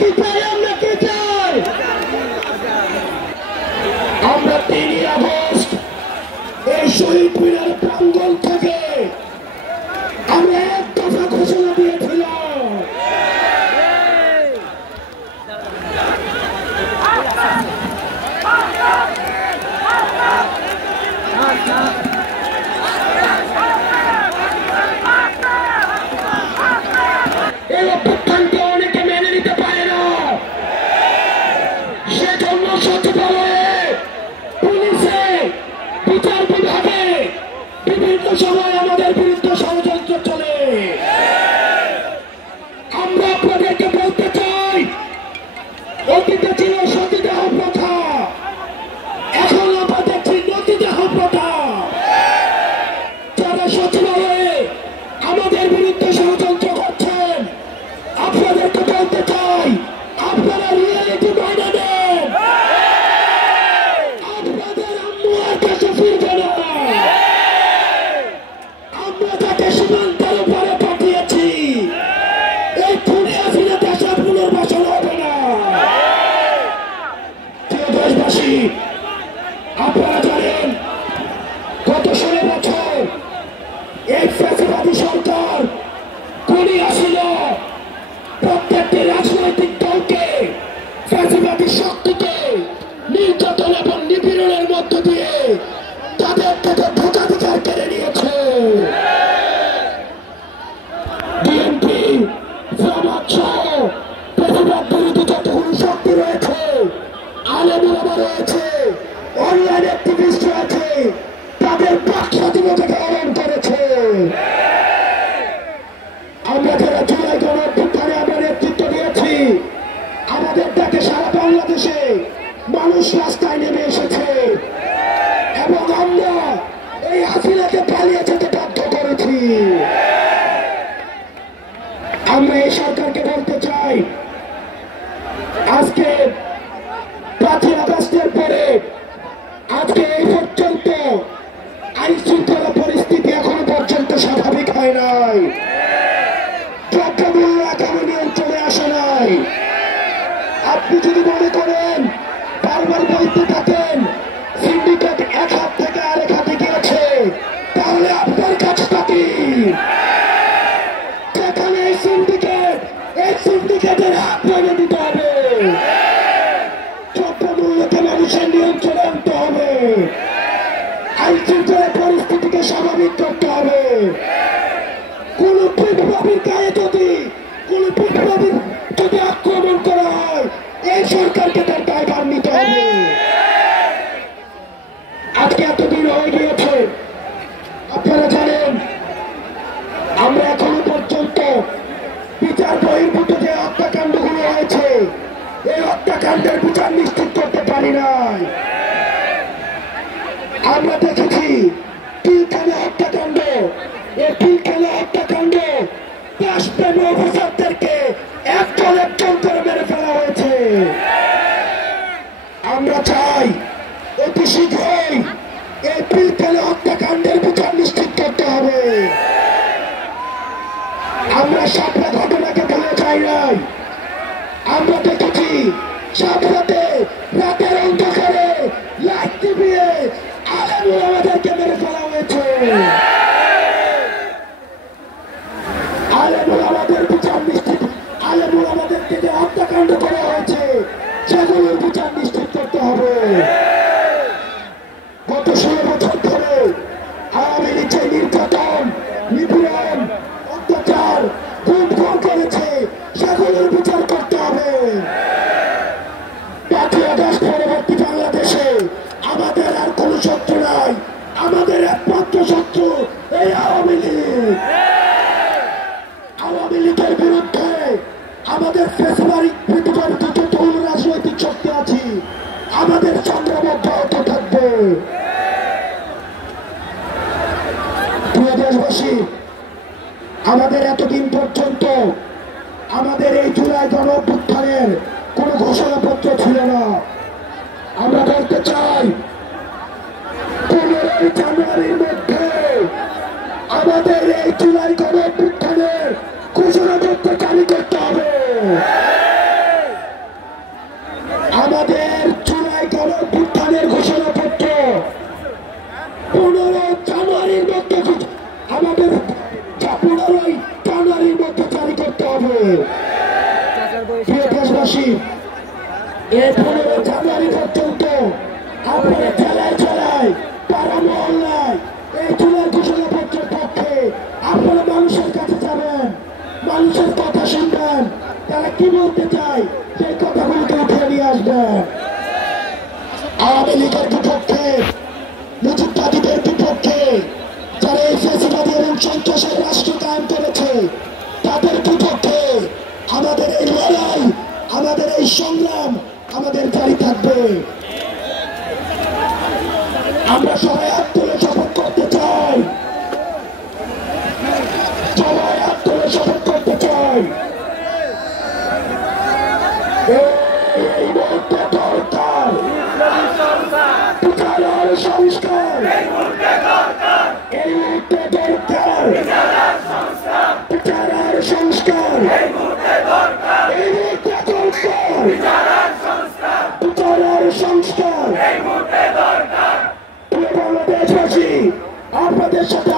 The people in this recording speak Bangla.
কি চাই? আমরা কি চাই? আমরা 3 আগস্ট এই শহীদ মিনার প্রাঙ্গণ থেকে আমরা এক দফা ঘোষণা দিয়েছিলাম, এই অভ্যুত্থানকে অনেকে মেনে নিতে পারে না। সেজন্য সচিবালয়ে, পুলিশে, বিচার বিভাগে বিভিন্ন সময় আমাদের বিরুদ্ধে ষড়যন্ত্র চলে। আমরা আপনাদেরকে বলতে চাই, অতীতে ছিল সতীদাহ প্রথা, এখন আমরা দেখছি নদীদাহ প্রথা। যারা সচিবালয়ে আমাদের বিরুদ্ধে ষড়যন্ত্র করছেন, আপনাদেরকে বলতে চাই, আপনারা রিয়েলিটি বাইরে দেন। আপনাদের আম্মু আর কাছে ফিরবে না। আমরা তাকে সীমান্তের উপরে পাঠিয়েছি, এই খুনিয়া ফিরে দেশের পুনর্বাসন হবে না। প্রিয় দেশবাসী, আপনারা জানেন গত 16 বছর এই ফ্যাসিবাদী সরকার খুনিয়া ছিল প্রত্যেকটি রাজনৈতিক দলকে ফ্যাসিবাদী শক্তিকে নির্যাতন এবং নিপীড়নের মধ্য দিয়ে তাদের থেকে ভোটাধিকার কেড়ে নিয়েছে। বিএনপি, জামাত সহ ফ্যাসিবাদ বিরোধী যতগুলো শক্তি রয়েছে, আলেম ওলামা রয়েছে, অনলাইন অ্যাক্টিভিস্ট রয়েছে, তাদের বাক স্বাধীনতাকে হরণ করেছে। আমরা যারা জুলাই গণঅভ্যুত্থানে আমরা নেতৃত্ব দিয়েছি, আমাদের ডাকে সারা বাংলাদেশে মানুষ রাস্তায় নেমে এসেছে এবং আমরা এই হাসিনাকে পালিয়ে যেতে বাধ্য করেছি। আমরা এই সরকারকে বলতে চাই, আজকে 5 আগস্টের পরে আজকে এই পর্যন্ত আইন শৃঙ্খলা পরিস্থিতি এখনো পর্যন্ত স্বাভাবিক হয় নাই। দ্রব্যমূল্য এখনো নিয়ন্ত্রণে আসে নাই। আপনি যদি মনে করেন, বারবার বলতে থাকেন সিন্ডিকেট এক হাত থেকে আরেক হাতে গিয়েছে, তাহলে আপনার কাজটা কি? যেখানে এই সিন্ডিকেটের হাত ভেঙে দিতে হবে। দ্রব্যমূল্যকে মানুষের নিয়ন্ত্রণে আনতে হবে, আইন শৃঙ্খলা পরিস্থিতিকে স্বাভাবিক করতে হবে। কোন বিপ্লবীর গায়ে যদি আক্রমণ করা হয়, এই সরকারকে তার দায়ভার নিতে হবে। আজকে এতদিন হয়ে গিয়েছে, আপনারা জানেন আমরা এখনো পর্যন্ত বিচার বহির্ভূত যে হত্যাকাণ্ডগুলো হয়েছে, এই হত্যাকাণ্ডের বিচার নিশ্চিত করতে পারি নাই। আমরা দেখেছি পিলখানা হত্যাকাণ্ড, এই পিলখানা হত্যাকাণ্ড দেশপ্রেমী অফিসারদেরকে একজন করে মেরে ফেলা হয়েছে। আমরা চাই অতি শীঘ্রই এই পিলখানা হত্যাকাণ্ডের বিচার নিশ্চিত করতে হবে। আমরা সাপড়া ঘটনাকে ভুলে যাই নাই। আমরা দেখেছি সাপড়াতে রাতের অন্ধকারে লাইট টিভিয়ে আলেম ওলামাদেরকে মেরে ফেলা হয়েছে। আলেম ওলামাদের বিচার নিশ্চিত, আলেম ওলামাদেরকে যে হত্যাকাণ্ড করা হয়েছে সেগুলোর বিচার নিশ্চিত করতে হবে। গত 16 বছর ধরে আওয়ামী লীগ যে নির্যাতন, নিপীড়ন, অত্যাচার, খুন করেছে সেগুলোর বিচার করতে হবে। 5 আগস্ট পরবর্তী বাংলাদেশে আমাদের আর কোন শত্রু নাই, আমাদের একমাত্র শত্রু এই আওয়ামী লীগ। আওয়ামী লীগের বিরুদ্ধে আমাদের ফেসবারিক পৃথিবীর যত রাজনৈতিক শক্তি আছে, আমাদের সংগ্রাম অব্যাহত থাকবে। প্রিয় দেশবাসী, আমাদের এতদিন পর্যন্ত আমাদের এই জুলাই গণঅভ্যুত্থানের কোন ঘোষণাপত্র ছিল না। আমরা বলতে চাই 15 জানুয়ারির মধ্যে আমাদের এই জুলাই গণঅভ্যুত্থানের ঘোষণাপত্র জারি করতে হবে। প্রিয় দেশবাসী, এই 15 জানুয়ারি পর্যন্ত আপনারা জেলায় জেলায় পাড়া মহল্লায় এই জুলাই ঘোষণাপত্রের পক্ষে আপনারা মানুষের কাছে যাবেন, মানুষের কথা শুনবেন, তারা কি বলতে চায় সেই কথাগুলোকে উঠে নিয়ে আসবেন। আওয়ামী লীগের বিপক্ষে, মুজিববাদীদের বিপক্ষে যারা এই ফ্যাসিবাদী এবং সন্ত্রাসের রাষ্ট্র কায়েম করেছে তাদের বিপক্ষে আমাদের এই লড়াই, আমাদের এই সংগ্রাম আমাদের জারি থাকবে। আমরা সবাই হাত তুলে শপথ করতে চাই, সবাই হাত তুলে শপথ করতে চাই। এই মুহূর্তে দরকার বিচারের সংস্কার, এই মুহূর্তে দরকার বিচারের সংস্কার, এই মুহূর্তে দরকার বিচারের সংস্কার। প্রিয় বাংলাদেশবাসী, আপনাদের সাথে